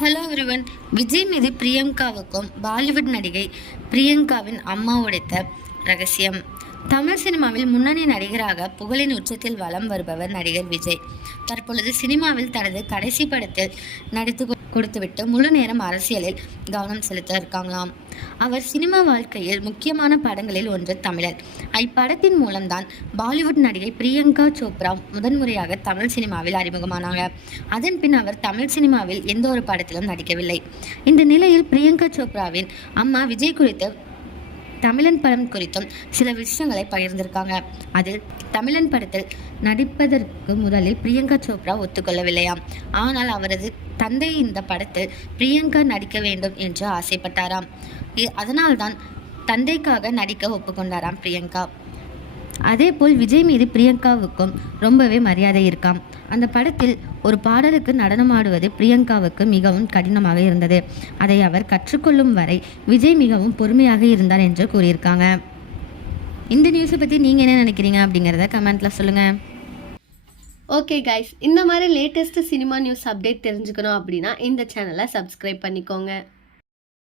Hello everyone. Vijay மீது பிரியங்காவுக்கும் பாலிவுட் நடிகை பிரியங்காவின் அம்மா உடைத்த ரகசியம். தமிழ் சினிமாவில் முன்னணி நடிகராக புகழின் உச்சத்தில் வலம் வருபவர் நடிகர் விஜய். தற்பொழுது சினிமாவில் தனது கடைசி படத்தில் நடித்து கொடுத்துவிட்டு முழு நேரம் அரசியலில் கவனம் செலுத்த இருக்காங்களாம். அவர் சினிமா வாழ்க்கையில் முக்கியமான படங்களில் ஒன்று தமிழர். இப்படத்தின் மூலம்தான் பாலிவுட் நடிகை பிரியங்கா சோப்ரா முதன்முறையாக தமிழ் சினிமாவில் அறிமுகமானாங்க. அதன் பின் அவர் தமிழ் சினிமாவில் எந்த ஒரு படத்திலும் நடிக்கவில்லை. இந்த நிலையில் பிரியங்கா சோப்ராவின் அம்மா விஜய் குறித்து தமிழன் படம் குறித்தும் சில விஷயங்களை பகிர்ந்திருக்காங்க. அதில் தமிழன் படத்தில் நடிப்பதற்கு முதலில் பிரியங்கா சோப்ரா ஒத்துக்கொள்ளவில்லையாம். ஆனால் அவரது தந்தை இந்த படத்தில் பிரியங்கா நடிக்க வேண்டும் என்று ஆசைப்பட்டாராம். அதனால்தான் தந்தைக்காக நடிக்க ஒப்புக்கொண்டாராம் பிரியங்கா. அதேபோல் விஜய் மீது பிரியங்காவுக்கும் ரொம்பவே மரியாதை இருக்காம். அந்த படத்தில் ஒரு பாடலுக்கு நடனமாடுவது பிரியங்காவுக்கு மிகவும் கடினமாக இருந்தது. அதை அவர் கற்றுக்கொள்ளும் வரை விஜய் மிகவும் பொறுமையாக இருந்தார் என்று கூறியிருக்காங்க. இந்த நியூஸை பற்றி நீங்கள் என்ன நினைக்கிறீங்க அப்படிங்கிறத கமெண்ட்டில் சொல்லுங்கள். ஓகே கைஸ், இந்த மாதிரி லேட்டஸ்ட் சினிமா நியூஸ் அப்டேட் தெரிஞ்சுக்கணும் அப்படின்னா இந்த சேனலை சப்ஸ்கிரைப் பண்ணிக்கோங்க.